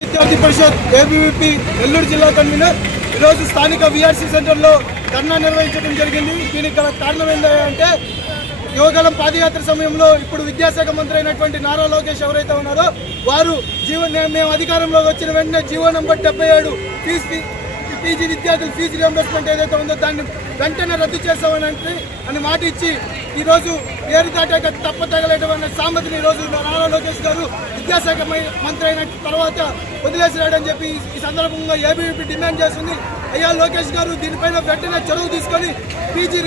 విద్యార్థి పరిషత్ ఏబీవీపీ నెల్లూరు జిల్లా కన్వీనర్ ఈరోజు స్థానిక వీఆర్సీ సెంటర్లో ధర్నా నిర్వహించడం జరిగింది. దీనికి గల కారణం ఏంటంటే యువగలం పాదయాత్ర సమయంలో ఇప్పుడు విద్యాశాఖ మంత్రి అయినటువంటి నారా లోకేష్ ఎవరైతే ఉన్నారో వారు మేము అధికారంలోకి వచ్చిన వెంటనే జీవో నంబర్ 77 పీజీ విద్యార్థులు ఫీజు రియంబర్స్మెంట్ ఏదైతే ఉందో దాన్ని వెంటనే రద్దు చేస్తామని మాట ఇచ్చి ఈరోజు ఏరు దాటాక తప్పతగలేటువంటి సామర్థ్యం ఈరోజు నారా లోకేష్ గారు విద్యాశాఖ మంత్రి అయిన తర్వాత వదిలేసిరాడని చెప్పి ఈ సందర్భంగా ఏబీవీపీ డిమాండ్ చేస్తుంది. అయ్యా లోకేష్ గారు దీనిపైన వెంటనే చొరవ తీసుకొని ఫీజు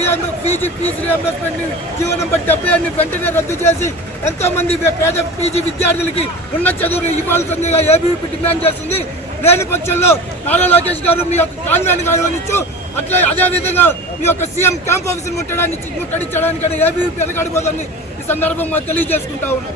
రియంబర్స్మెంట్ జీవో నంబర్ 70 వెంటనే రద్దు చేసి ఎంతో మంది పేద పీజీ విద్యార్థులకి ఉన్నత చదువులు ఇవ్వాల్సిందిగా ఏబీవీపీ డిమాండ్ చేస్తుంది. లేని పక్షంలో నారా లోకేష్ గారు మీ యొక్క కాన్వెంట్ నిర్వహించు అట్లా అదేవిధంగా మీ యొక్క సీఎం క్యాంప్ ఆఫీసులు ముట్టడించడానికి ఏబీవీపీ వెనకాడిపోతుందని ఈ సందర్భంగా తెలియజేసుకుంటా ఉన్నాం.